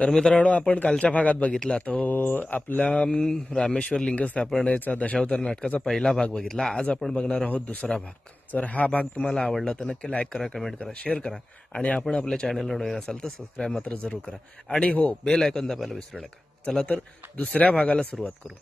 तर मित्रांनो, आपण कालच्या भागात बघितला तो आपल्या रामेश्वर लिंग स्थापनेचा दशावतार नाटकाचा पहिला भाग बघितला. आज आपण बघणार आहोत दुसरा भाग. जर हा भाग तुम्हाला आवडला तर नक्की लाईक करा, कमेंट करा, शेअर करा आणि आपण आपल्या चॅनलला नवीन असाल तर सबस्क्राईब मात्र जरूर करा. आणि हो, बेल आयकॉन दाबायला विसरू नका. चला तर दुसऱ्या भागाला सुरुवात करू.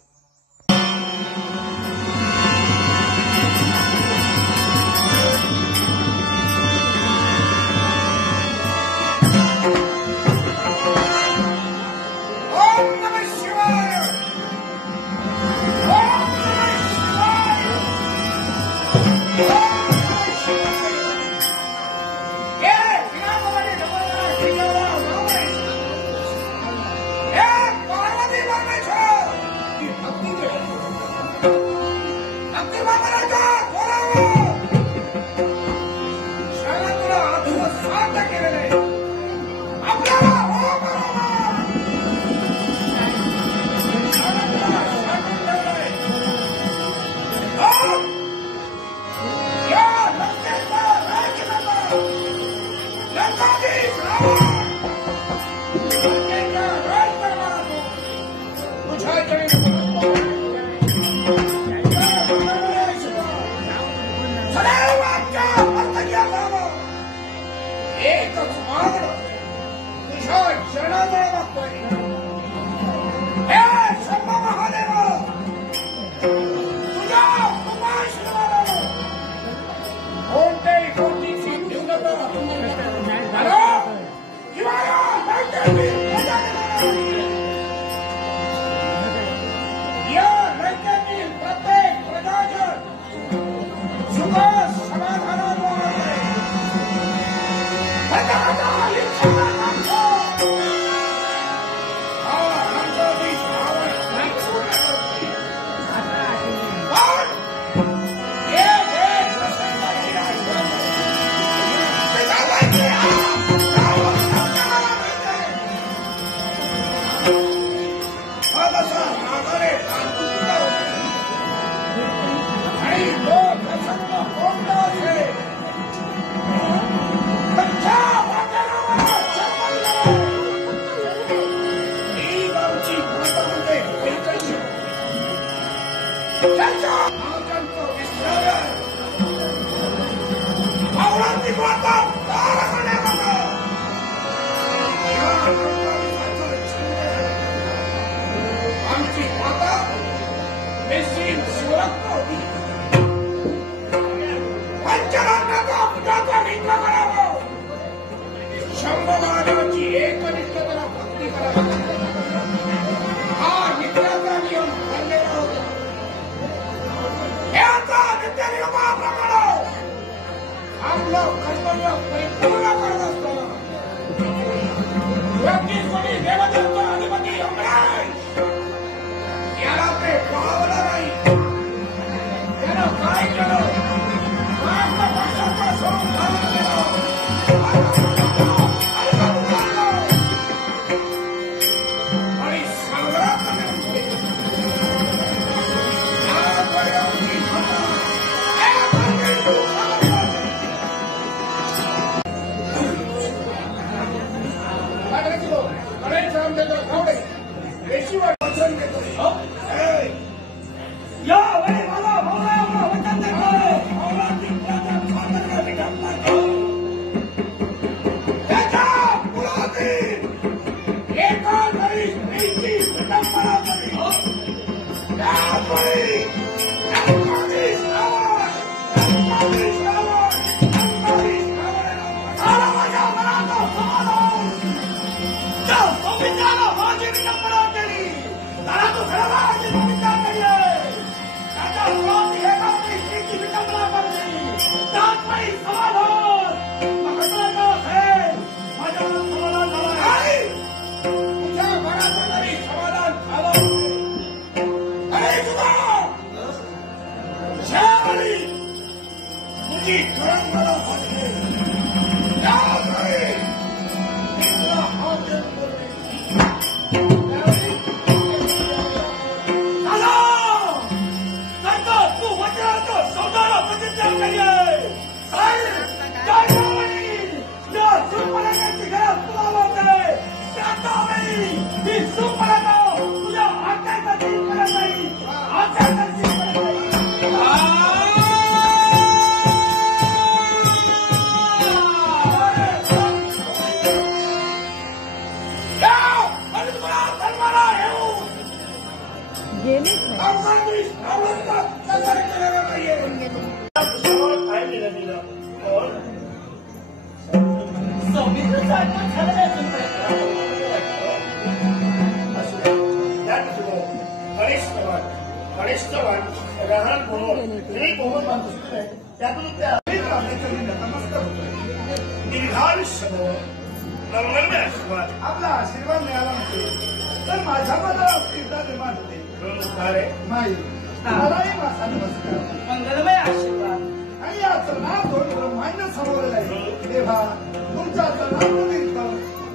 आपला आशीर्वाद मिळाला नसेल तर माझ्या मला अस्थिरता निर्माण होते. मलाही माझा नमस्कार. मंगलमय आशीर्वाद. आणि या चरणात दोन ब्रह्मांड समोर आहे. तेव्हा तुमच्या चरणात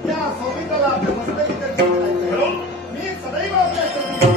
त्या सौमित्राला आपल्या मस्तकी दर्शन मी सदैव आपल्या चरणी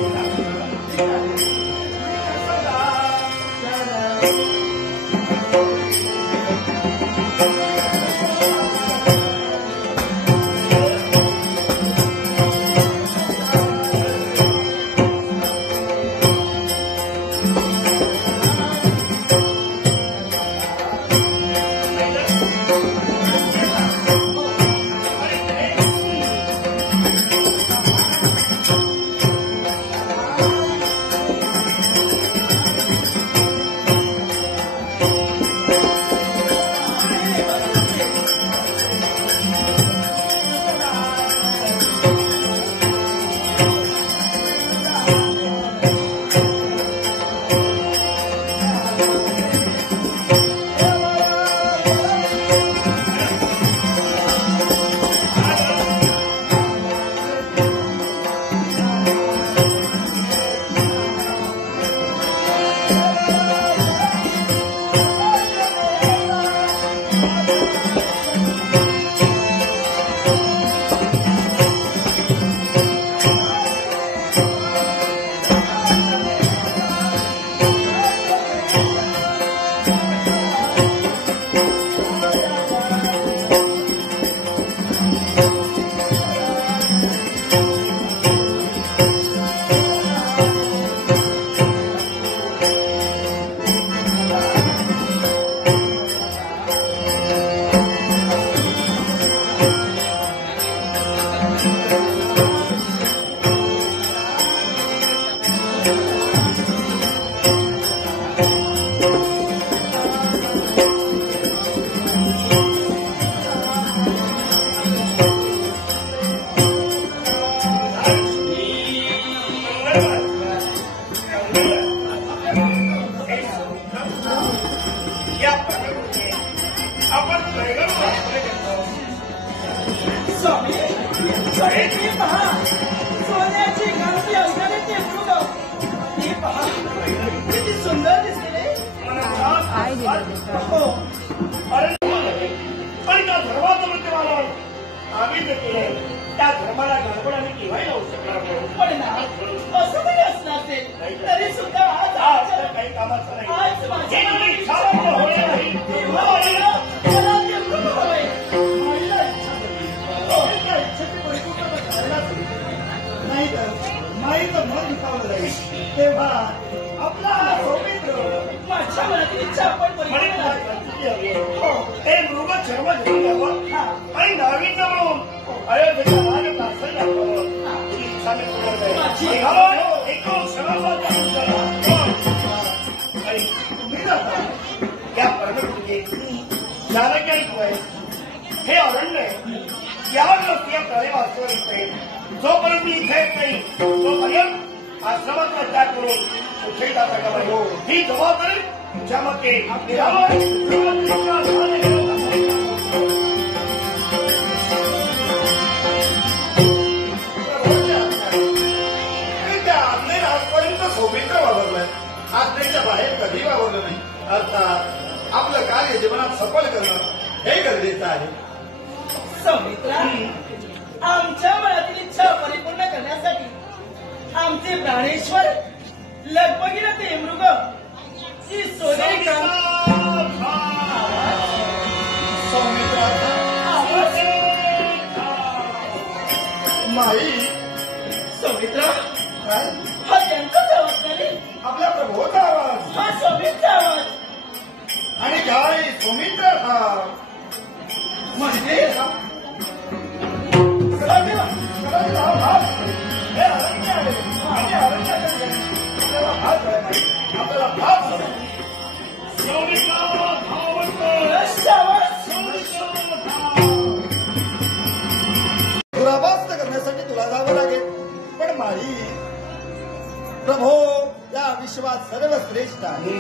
सोन्याची गांधी असणारे ते मृग ती पहा किती सुंदर दिसते रे. पण त्या धर्माचा मृत्यू मला आम्ही केलं त्या धर्माला गडबड आम्ही केव्हाही लावू शकणार पण ना असं काही असणार ते तरी सुद्धा आज काही कामाचं नाही. आज माझ्या जी इच्छा पूर्ण होणार नाही. तेव्हा मला ते मृग हवंय. मला इच्छा होती. त्या इच्छेची परिपूर्णता करायलाच नाही तर मन विकावलं जाईल. तेव्हा आपला सौमित्र माझ्या मनातील इच्छा आपण परिपूर्ण ते मृग शर्म घेऊन द्यावं आणि नाविन्य म्हणून अयोध्येच्या राजप्रासाद दाखवावं ही इच्छा मी पूर्ण करेन. एकूण शरणाचा आणि तुम्ही जाता या पर्वतुके जानकाई हे अरण्य याच रस्त्या तळे वाचवत येते. जोपर्यंत मी इथे येत नाही तोपर्यंत आश्रमाचा त्याग करून कुठेही जाता का नाही ही जबाबदारी तुमच्या मते आजपर्यंत सौमित्र वावरलाय. आज्ञेच्या बाहेर कधी वावरलं नाही. अर्थात आपलं कार्य जीवनात सफल करणं हे गरजेचं आहे. सौमित्रा आमच्या मनातील इच्छा परिपूर्ण करण्यासाठी आमचे प्राणेश्वर लगबगीनं ते मृग ही सोनेरी माई सौमित्रा हा त्यांचाच आवाज नाही. आपल्या प्रभूचा आवाज हा सौमित्रचा आवाज. आणि ज्यावेळी सौमित्र हा म्हणजे हे अरण्य आहे आणि अरण्यात जगात सर्वश्रेष्ठ आहे.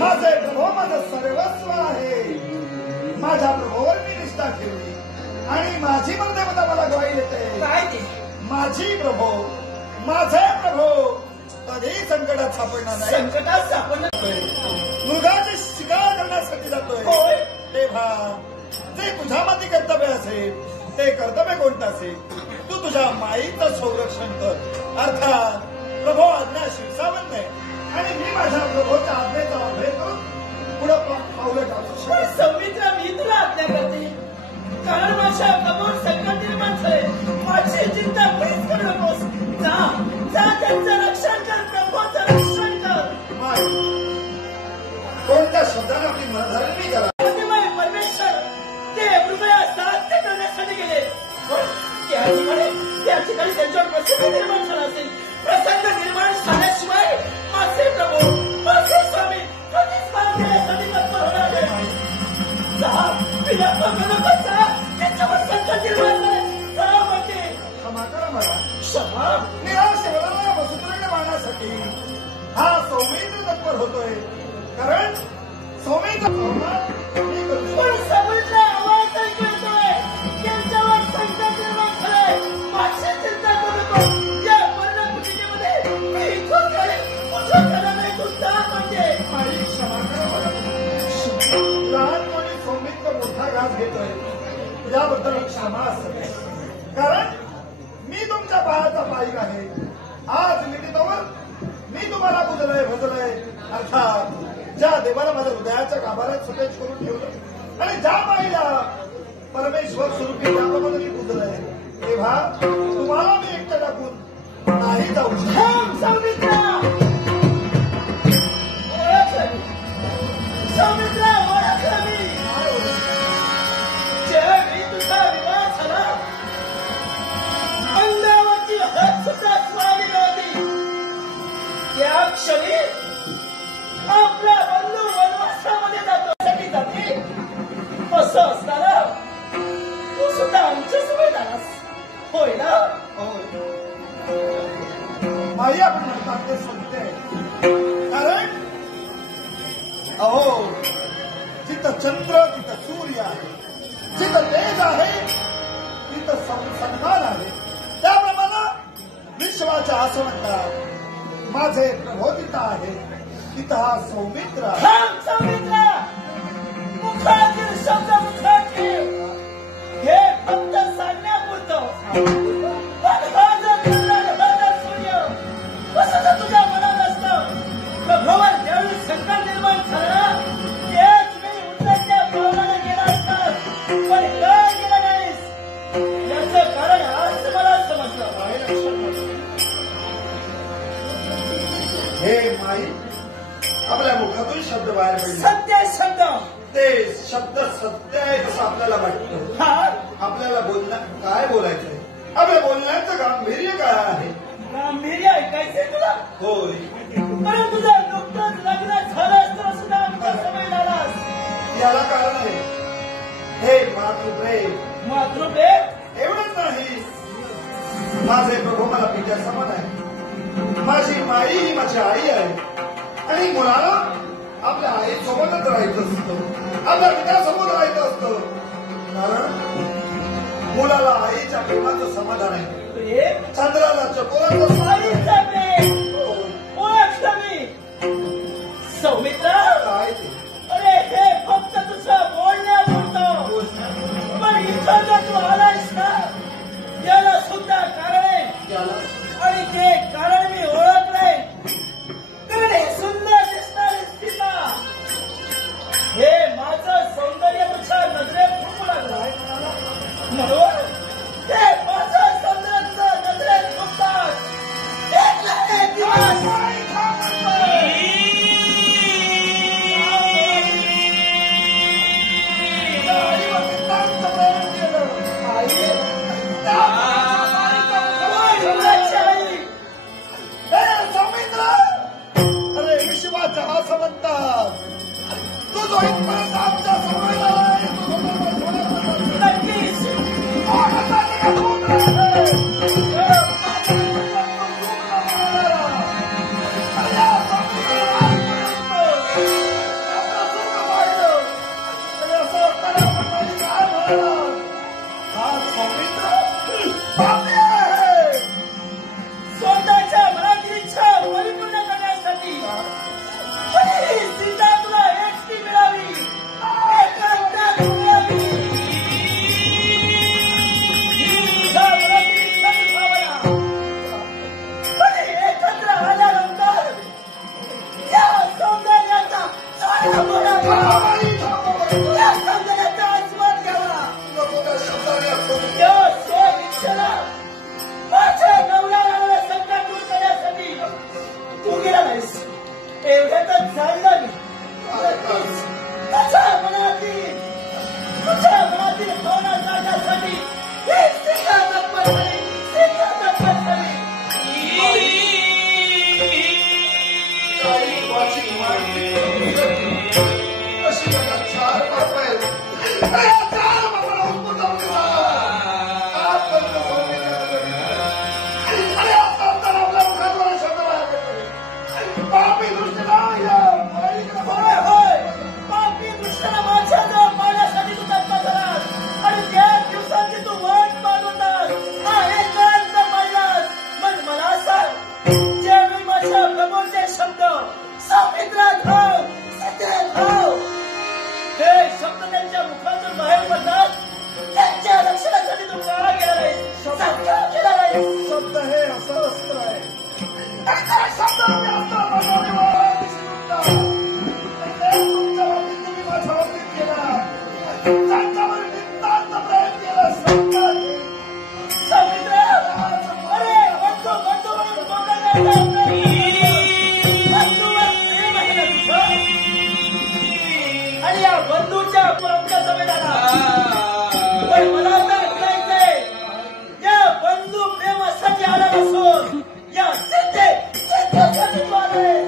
माझे प्रभो माझं सर्वस्व आहे. माझ्या प्रभोवर मी निष्ठा ठेवली आणि माझी मनदेवता मला ग्वाही देते. काय ते माझी प्रभो माझे प्रभो कधीही संकटात सापडणार नाही. संकटात सापडणार मृगाची शिकार करण्यासाठी जातोय. होय. तेव्हा जे तुझ्या माती कर्तव्य असेल ते कर्तव्य कोणतं असेल तू तुझ्या माईचं संरक्षण कर. अर्थात प्रभो आज्ञा शिरसावत नाही आणि मी माझ्या प्रभोच्या आज्ञेचा अभय करून पुढे पावलं टाकू पण शकतो. सौमित्रा मी तुला आज्ञा करते कारण माझ्या प्रभूवर संकट निर्माण झाले. माझी चिंता मुळीच करू नकोस. जा जा त्यांचं रक्षण कर. प्रभूचं रक्षण कर. माई कोणत्या शब्दाने आपली मनधरणी करा. प्रतिमय परमेश्वर ते कृपया साध्य करण्यासाठी गेले. पण त्या ठिकाणी त्यांच्यावर प्रसंग निर्माण झाला असेल. प्रसंग निर्माण झाल्याशिवाय माझे प्रभू माझे स्वामी कधीच काम केल्यासाठी तत्पर होणार नाही. जा विलंब करू नका. जा त्यांच्यावर संकट निर्माण झाले. जा म्हणजे क्षमा करा मला. क्षमा निराश होणाऱ्या वसुंधरेने मारण्यासाठी हा सौमित्र तत्पर होतोय. कारण सौमित्र मी करू शकतो. पण समुद्र आवाज ऐकू येतोय. त्यांच्यावर संकट निर्माण झालंय. माझी चिंता करू नको. या पर्णकुटिकेमध्ये मी इथून गेले कुठं झालं नाही. तू जा म्हणजे माई क्षमा करा मला. लहानपणी सौमित्र मोठा घास घेतोय याबद्दल क्षमा असेल. कारण मी तुमच्या बाळाचा पाईक आहे. आज निमित्तावर मी तुम्हाला बुजलंय भजलंय. अर्थात ज्या देवाला माझ्या हृदयाच्या गाभाऱ्यात सुटेज करून ठेवलं आणि ज्या बाईला परमेश्वर स्वरूपी त्याप्रमाणे मी बुजलंय तेव्हा तुम्हाला मी एकटं टाकून नाही जाऊ शकत. थांब सौमित्रा. ओळखलं मी. सौमित्रा ओळखलं मी. जेव्हा मी तुझा विवाह झाला अंगावरची हात सुद्धा स्वामी होती. त्या क्षणी आपला बंधू वनवासामध्ये जाण्यासाठी जाते. असं असताना तू सुद्धा आमच्या सोबत आलास होय ना. माई आपण म्हणतात ते सत्य आहे. कारण अहो जिथं चंद्र तिथं सूर्य आहे. जिथं तेज आहे तिथं सन्मान आहे. त्याप्रमाणे विश्वाच्या आसवंतात माझे प्रभो तिथं आहे. तिथं हा सौमित्र आहे. थांब सौमित्रा. मुखातील शब्द मुखात ठेव. हे फक्त सांगण्यापुरतं. पण हा जर चंद्र हा जर सूर्य असं जर तुझ्या मनात असतं प्रभूवर ज्यावेळी संकट निर्माण झालं तेच मी उतरत्या पावलाने गेला असतात. पण का गेला नाहीस याचं कारण आज मला समजलं. हे माई आपल्या मुखातून शब्द बाहेर पडले. सत्य शब्द ते शब्द सत्य आहे असं आपल्याला वाटतं. हा आपल्याला काय बोलायचंय. आपल्या बोलण्याचं गांभीर्य काय आहे. गांभीर्य ऐकायचंय तुला. होय पण तुझं नुकतंच लग्न झालं असतं सुद्धा आमचा समय झालास. याला कारण आहे. हे मातृप्रेम मातृप्रेम एवढंच नाही. माझे प्रभू मला पित्या समान आहे. माझी माई ही माझी आई आहे आणि मुलाला आपल्या आईसोबतच राहायचं असतं. आपल्या पित्यासोबत राहायचं असतं. कारण मुलाला आईच्या प्रेमाचं समाधान आहे. प्रेम चंद्राला चकोराचं आईचं प्रेम ओळखलं मी. सौमित्रा काय ते अरे हे फक्त तुझं बोलण्यापुरतं. पण इथं जर तू आलायस ना याला सुद्धा कारण आहे. याला आणि ते कारण मी ओळखलंय. कारण हे सुंदर दिसणारी सीमा हे माझं सौंदर्य तुझ्या नजरेत खूप लागलंय. म्हणून ते माझं सौंदर्य तुझ्या नजरेत खूपतात. पापी आहे. स्वतःच्या मनातील इच्छा परिपूर्ण करण्यासाठी सीता तुला एकटी मिळावी, एकांतात मिळावी. तुझ्या मनातील इच्छा दुखावया. पण एकत्र आल्यानंतर या सौंदर्याचा सोळा मोडा घ्यावा, या सौंदर्याचा आस्वाद घ्यावा. या स्वइच्छेला माझ्या नवऱ्याला संकट दूर करण्यासाठी तू गेला नाहीस. एवढ्यातच झालं नक्कीच तुझ्या मनातील भावना जाण्यासाठी ही सीता तत्पर झाली, सीता तत्पर झाली. अशी बघा 4 बाप आहेत. 4 बापाला हुकूम जाऊन दिला. आजपर्यंत आणि आता आपल्या मुखातून शब्द बाहेर पडले. पापी दृष्टीला या बाईकडे होय होय, पापी दृष्टीला माझ्याजवळ पाहण्यासाठी तू तत्पर झालास आणि त्या दिवसाची तू वाट पाहत होतास. हा एकांत पाहिलास. मग मला सांग, ज्यावेळी माझ्या प्रभूचे शब्द सावित्रा धाव, सत्य धाव, हे शब्द त्यांच्या मुखातून बाहेर पडतात, त्यांच्या रक्षणासाठी तू काळा गेला नाहीस, सत्कार केला नाहीस. शब्द हे असं अस्त्र आहे. शब्द मी असता तुमच्या बाबतीत तुम्ही माझ्या बाबतीत केला. त्यांच्यावर नितांत प्रयत्न केला. सावित्रा, अरे बंधू बंधू म्हणून बोलण्याचा बंधूवर प्रेम आहे ना तुझं? आणि या बंधूच्या आमच्या समेत आला. पण मला आता ऐकायचंय, या बंधू प्रेमासाठी आला नसून या सिद्धेसाठी तू आलाय.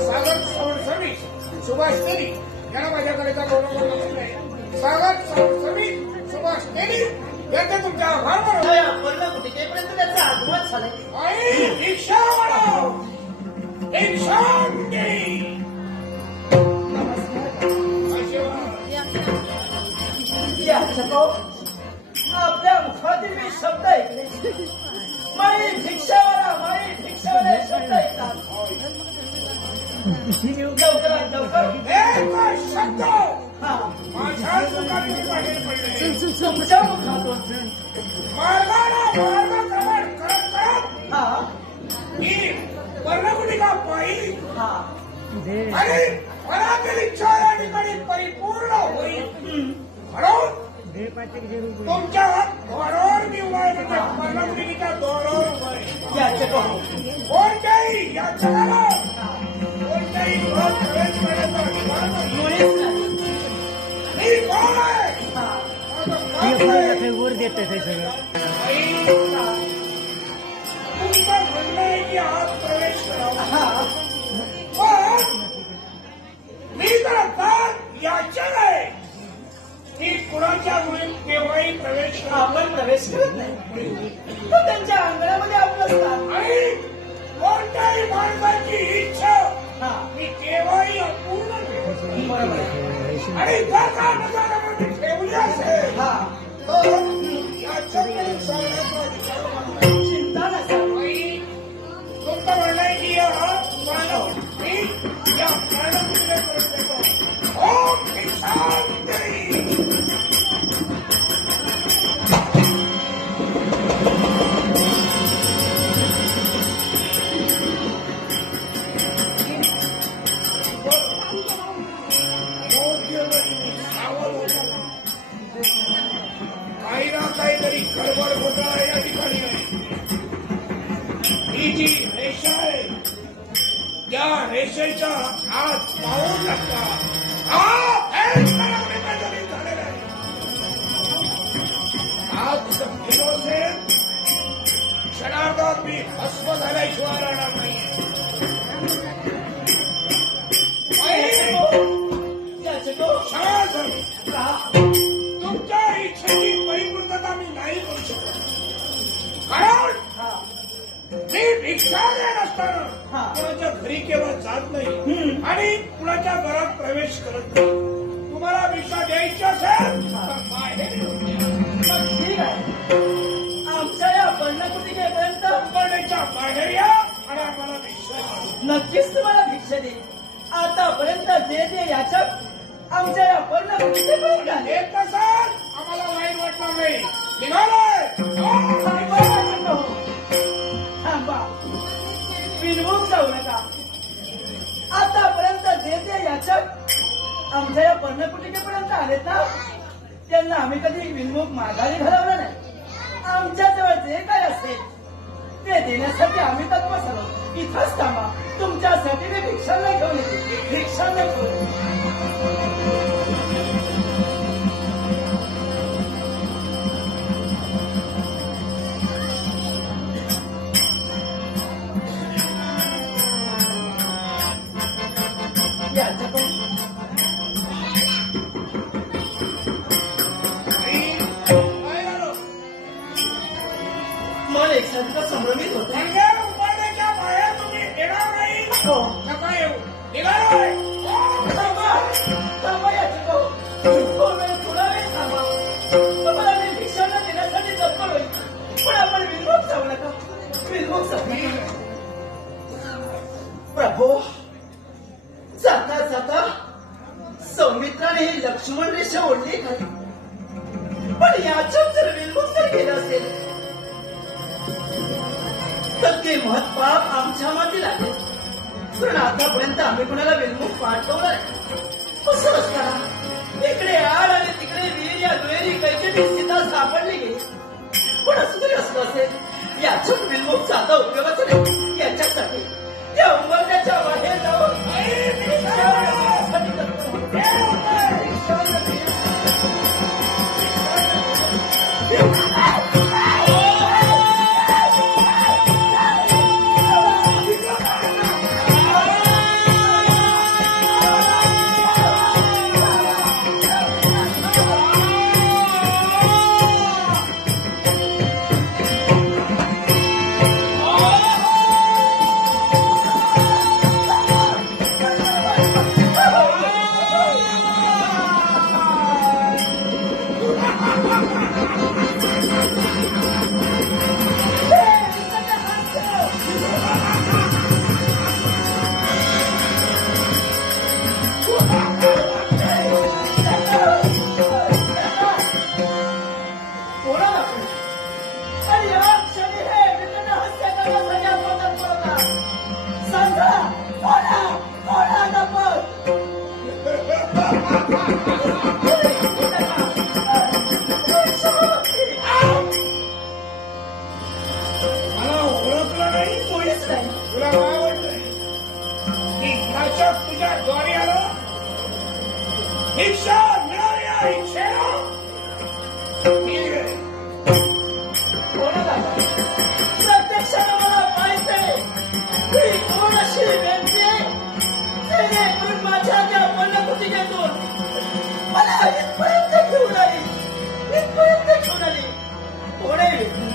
सागर सवडसवी सुभाष तेली यांना माझ्याकडे सागर सवडसवी सुभाष तेली यांचे तुमच्या आभार मानतो. या पर्णकुटिकेपर्यंत त्याचं आगमन झालंय. आई दीक्षा मानव दीक्षा देई. आपल्या मुखातील मी शब्द ऐकले. माई भिक्षावाला, माई भिक्षावाला हे शब्द ऐकतात. लवकरात लवकर एक शब्द हा माझ्या मुखातून बाहेर पडले. तुमच्या मुखातून मार्गाला मार्गक्रमण करत करत हा ही पर्णकुटिका पाहिली हा आणि मनातील इच्छा या ठिकाणी परिपूर्ण होईल. म्हणून तुमच्या बरोबर मी उभा पर्णकुटिकेच्या बरोबर उभा आहे. याचे पाहू कोणत्याही याचकाला कोणत्याही गृहात प्रवेश करण्याचा अधिकार नाही. मुळीच नाही. मी कोण आहे? हा वर देते ते सगळं आई, तुमचं म्हणणं आहे की आत प्रवेश करावा. हा पण मी तर आता याचक आहे की कुणाच्या मुळे केव्हाही प्रवेश करा. आपण प्रवेश करत नाही, तर त्यांच्या अंगणामध्ये आपलं स्थान. आणि कोणत्याही माणसाची इच्छा हा मी केव्हाही अपूर्ण ठेवतो. बरोबर आहे. आणि त्याचा नजरामध्ये ठेवली असेल हा तर याच्याकडे सांगण्याचा विचार मला नाही. चिंता नसावी. आई, तुमचं म्हणणं आहे की या मानव मी या प्राणपुण्याकडे देतो. ओम शांती. काही ना काहीतरी गडबड घोटाळा या ठिकाणी आहे. ही जी रेषा आहे त्या रेषेच्या आत पाहून लागता झालेला आहे. आज गेलो असेल क्षणार्धात मी भस्म झाल्याशिवाय राहणार नाही. मी भिक्षा देत असताना कुणाच्या घरी केवळ जात नाही आणि कुणाच्या घरात प्रवेश करत नाही. तुम्हाला भिक्षा द्यायची असेल तर बाहेर येऊन द्या. ठीक आहे. आमच्या या पर्णकुटिकेपर्यंत पर्णेच्या बाहेर या आणि आम्हाला भिक्षा द्या. नक्कीच तुम्हाला भिक्षा देईल. आतापर्यंत जे जे याचक आमच्या या पर्णकुटिकेपर्यंत आले येत नसाल आम्हाला वाईट वाटणार नाही. निघालोय. थांबा, विनवून जाऊ नका. आतापर्यंत जे जे याचक आमच्या या पर्णकुटिकेपर्यंत आलेत ना त्यांना आम्ही कधी विनमुख माघारी घालवलं नाही. आमच्याजवळ जे काय असेल ते देण्यासाठी आम्ही तत्व झालो. इथंच थांबा. तुमच्यासाठी मी भिक्षांना घेऊन येते. भिक्षांना घेऊन मन एकसारखं संभ्रमित होतं. उपाध्याच्या बाहेर तुम्ही येणार नाही. हो. नका येऊ. निघालोय. थांबा याचक. थोडा वेळ थांबा. तुम्हाला मी भिक्षांना देण्यासाठी तत्पर होईल. पण आपण विनमुख जाऊ नका. विनमुख जाऊ नका. प्रभू, जाता जाता सौमित्राने ही लक्ष्मण रेषा ओढली खाली. पण याच्यात जर विनमुख जर केलं असेल तर ते महत्पाप आमच्या माती लागेल. कारण आतापर्यंत आम्ही कोणाला विनमुख पाठवलं नाही. कसं असताना इकडे आड आणि तिकडे वीर या दुहेरी कैकेटी सीता सापडली गेली. पण असं तरी असलं असेल याच्यात विनमुख साधा उपयोगाचं नाही. याच्यासाठी त्या उंबरण्याच्या बाहेर जाऊन भिक्षा मिळाली आहे इच्छेला. प्रत्यक्षात मला माहिती ही कोण अशी व्यक्ती जेणेकरून माझ्या त्या पर्णकुटिकेतून मला इथपर्यंत घेऊन आली. इथपर्यंत घेऊन आली. कोण आहे व्यक्ती?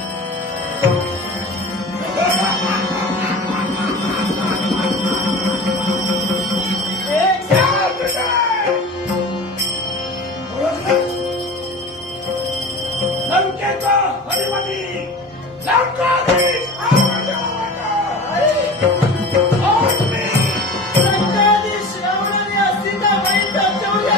लंकेचा अधिपती लंकाधीश लंकाधीश रावणाने सीताबाईचा चौर्य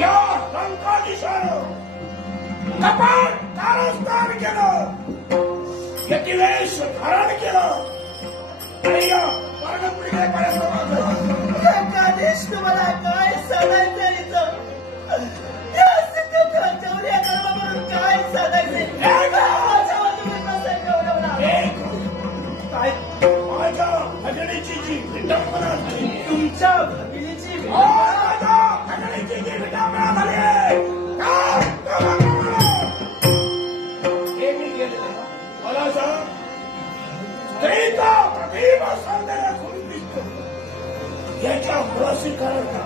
या लंकाधीशानं कपाट कारस्थान केलं, यतिवेश धारण केलं आणि या वर्णपिढीकडे लंकाधीश तुम्हाला काय साधायचं इथं? या सिद्धोच्या कर्मावरून काय साधायचे? माझ्यावर तुम्ही कसं ठेवलं? काय माझ्या भगिनीची जी विडंबना झाली, तुमच्या भगिनीची माझ्या भगिनीची जी विडंबना झाली आहे, हे मी केलं. मला सांग, स्त्रीचा प्रतिभा सौंदर्य करून दिसतो, याच्या मुळाशी कारण का?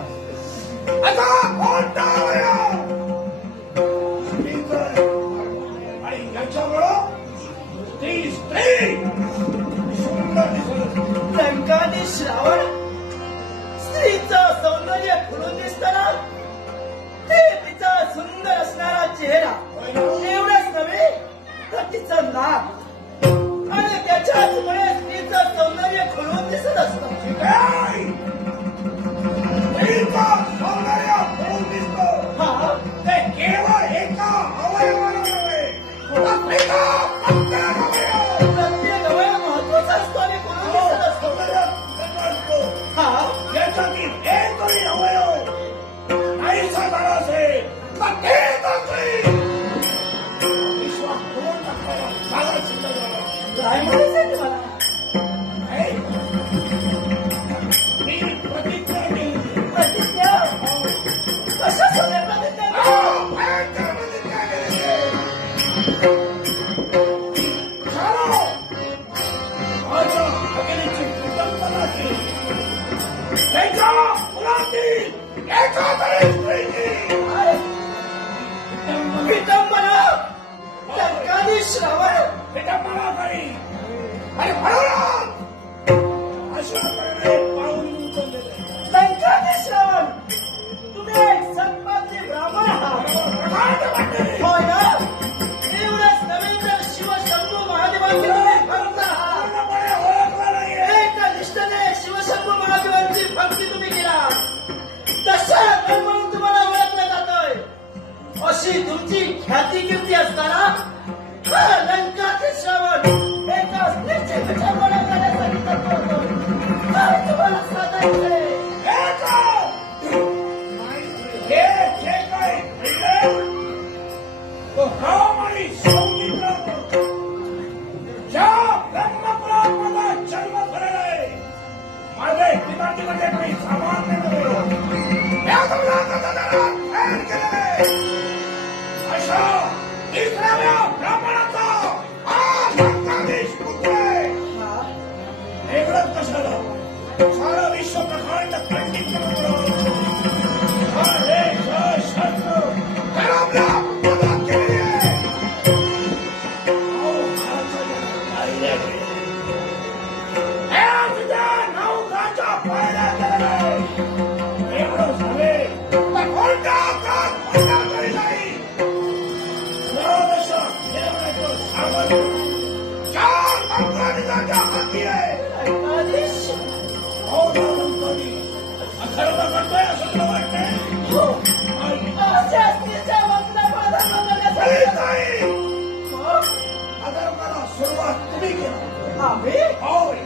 आता कोणता अवयव स्त्रीचं आणि याच्यामुळं ती स्त्री सुंदर दिसत. लंकाधीश रावण स्त्रीचं सौंदर्य खुलून दिसताना ते तिचा सुंदर असणारा चेहरा एवढंच नव्हे तर तिचं नाक आणि त्याच्याचमुळे स्त्रीचं सौंदर्य खुलून दिसत असतं. स्त्रीचं सौंदर्य खुलून दिसतं, हा ते केवळ एका अवयवाला नव्हे, तर स्त्रीचा प्रत्येक अवयव प्रत्येक अवयव महत्वाचा असतो आणि खुलून दिसत असतो. असतो. हा याच्यातील एकही अवयव नाहीसा झाला असेल तर ते स्त्री विश्वास करून टाकायला मला सिद्ध झालं. काय म्हणायचंय तुम्हाला? नाही, मी प्रतिज्ञा केली. प्रतिज्ञा कशासाठी प्रतिज्ञा? भयंकर प्रतिज्ञा केली. चालो, माझ्या भगिनीची विडंबना केली, त्याच्या मुलातील एका तरी स्त्रीची विडंबना लंकाधीश रावण विडंबना करी आणि म्हणून अशा प्रकारे पाऊल उचललेले. लंकाधीश रावण तुम्ही एक सन्माननीय ब्राह्मण आहात. होय ना? एवढंच नव्हे तर शिवशंभू महादेवांचे तुम्ही भक्त आहात. पूर्णपणे ओळखला नाहीये. एका निष्ठेने शिवशंभू महादेवांची भक्ती तुम्ही केला, तशा म्हणून तुम्हाला ओळखलं जातोय. अशी तुमची ख्याती कीर्ती असताना हा लंकाधीश रावण एका स्त्रीची विडंबना करण्यासाठी तत्पर होतोय. काय तुम्हाला साधायचंय? हे जे काही घडलंय, तो राम आणि सौमित्र ज्या ब्रह्मपुरात माझा जन्म झालेला आहे, माझे पिताजीमध्ये काही सामान्य नव्हे. या दोघांचा जरा खेळ केलेला आहे. अशा इस्राव्या ब्राह्मणाचा हा लंकाधीश पुत्र आहे. एवढंच कशाला सारा विश्व प्रकांड खंडित करून हा देश शस्त्र करमला मदत केली आहे. अहो, महाराजा जरा पाहिल्या गेले. हे तुझ्या नौकाच्या पायऱ्या गेलेल्या आहे. एवढंच नव्हे तर कोणत्या काळ कोणत्या तरी नाही. सर्वदेश निर्माणाचं सामर्थ्य या लंकाधीशाच्या हाती आहे. लंकाधीश हो ना लंकाधी, अथर्व करतोय असं तुला वाटतंय? अशा स्त्रीच्या वंदनापणाला करण्यासाठी कधीच नाही. मग अथर्वाला सुरुवात तुम्ही केली. आम्ही होय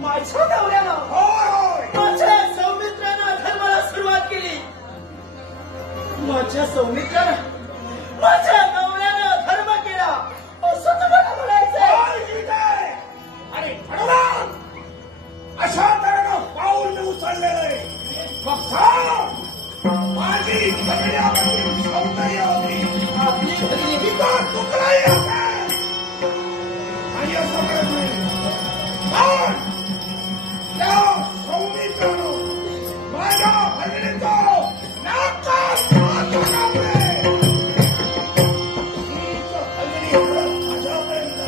माझ्या नवऱ्यानं होय होय. माझ्या सौमित्रानं अथर्वाला सुरुवात केली. माझ्या सौमित्रानं माझ्या नवऱ्यानं धर्म केला असं तुम्हाला म्हणायचंय? होय, ठीक आहे. आणि म्हणून अशा तऱ्हेनं पाऊल मी उचललेलं आहे. मग सांग, माझी भगिनीवरील सौंदर्य होती, आपली भगिनी तिचा तुकडाही असेल आणि असं म्हणत नाही. पण त्या सौमित्रानं माझ्या भगिनीचं नाकात हात टाकले. हीच भगिनी परत माझ्यापर्यंत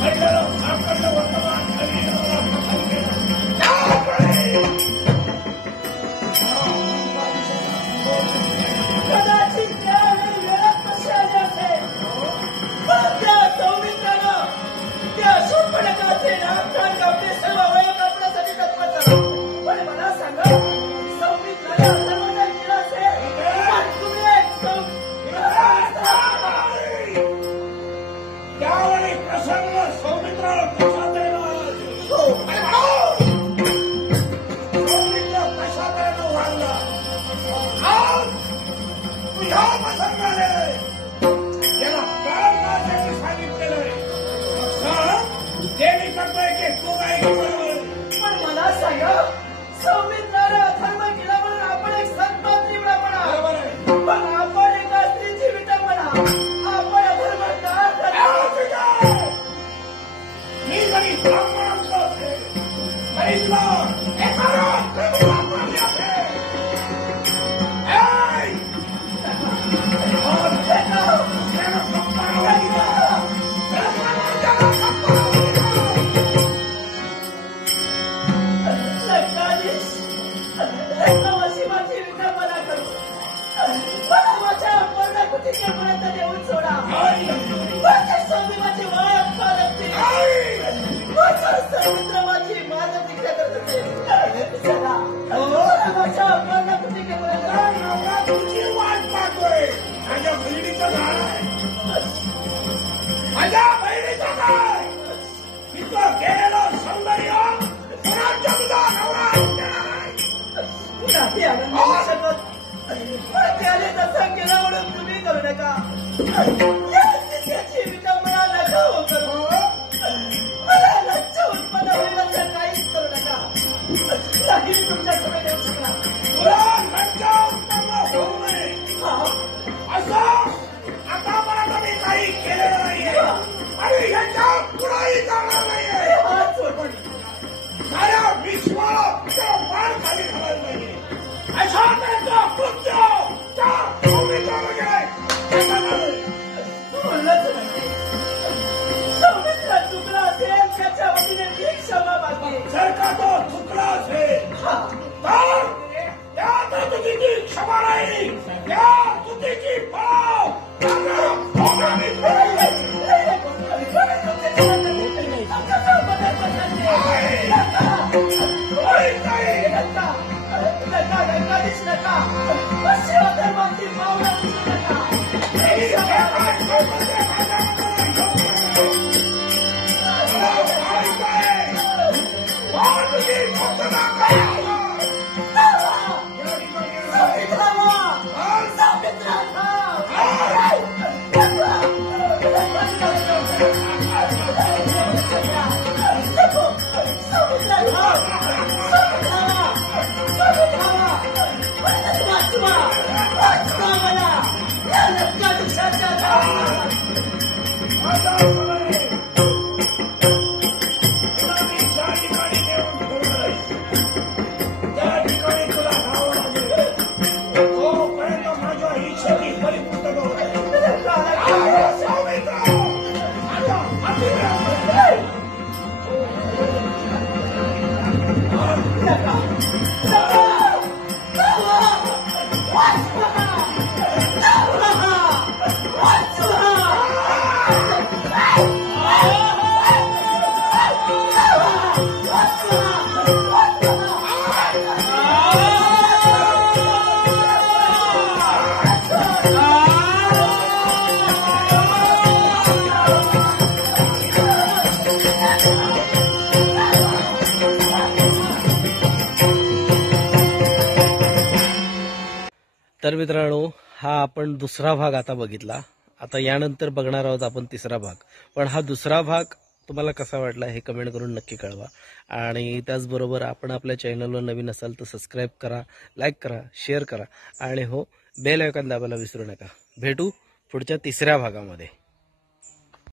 घडलेलं साखरलं वर्तमान भगिनीला प्रदान केलं. त्यावेळी तुझ्या पसंत आले याला कारण माझ्याशी सांगितलेलं आहे ते मी करतोय की तू काय केलं पण मला सांगा संविधानाला अधर्म केला म्हणून आपण एक संत निवडा बरोबर आहे पण आपण एका स्त्रीची विटंबना आपण अधर्म का करतो? मी जरी ब्राह्मणांचं असेल तरी तुला एखादा ब्राह्मणाचे असेल माझी विटंबना करू मला माझ्या पर्णकुटीपर्यंत देऊन सोडा माझ्या स्वामीमाची वाट पाहत असते माझ्या समुद्राची माझं तिकडे करत असते चला मला माझ्या पर्णकुटीपर्यंत तुझी वाट पाहतोय माझ्या बहिणीचं काय माझ्या बहिणीचं काय तिचं गेलेलं सौंदर्य कोणाच्या तुझा नवरा देणार आहे नाही आनंद होऊ शकत पण त्याने तसं केलं म्हणून तुम्ही करू नका या स्थितीची विटंबना नका हो करू मला लक्ष उत्पन्न होईल असं काहीच करू नका नाही तुमच्याकडे देऊ शकणार तुला लज्जा उत्पन्न होऊ नये असं आतापर्यंत मी काही केलेलं नाहीये आणि याच्या पुढेही करणार नाहीये हात सोडून साऱ्या विश्वाला वाढ खाली घालायला नाहीये अशा त्याचा कृत्य त्या भूमिकेमध्ये बोललंच नाही सौमित्र चुकला असेल त्याच्या वतीने मी क्षमा मागते जर का तो चुकला असेल तर त्या चुकीची क्षमा नाही त्या चुकीची पाव त्यांना भोगावीच लागेल. कोणीच नाही. हे काय करते तर मित्रांनो, हा आपण दुसरा भाग आता बघितला. आता यानंतर बघणार आहोत आपण तिसरा भाग. पण हा दुसरा भाग तुम्हाला कसा वाटला हे कमेंट करून नक्की कळवा. आणि त्याचबरोबर आपण आपल्या चॅनलवर नवीन असाल तर सबस्क्राईब करा, लाईक करा, शेअर करा आणि हो बेल आयकॉन दाबायला विसरू नका. भेटू पुढच्या तिसऱ्या भागामध्ये.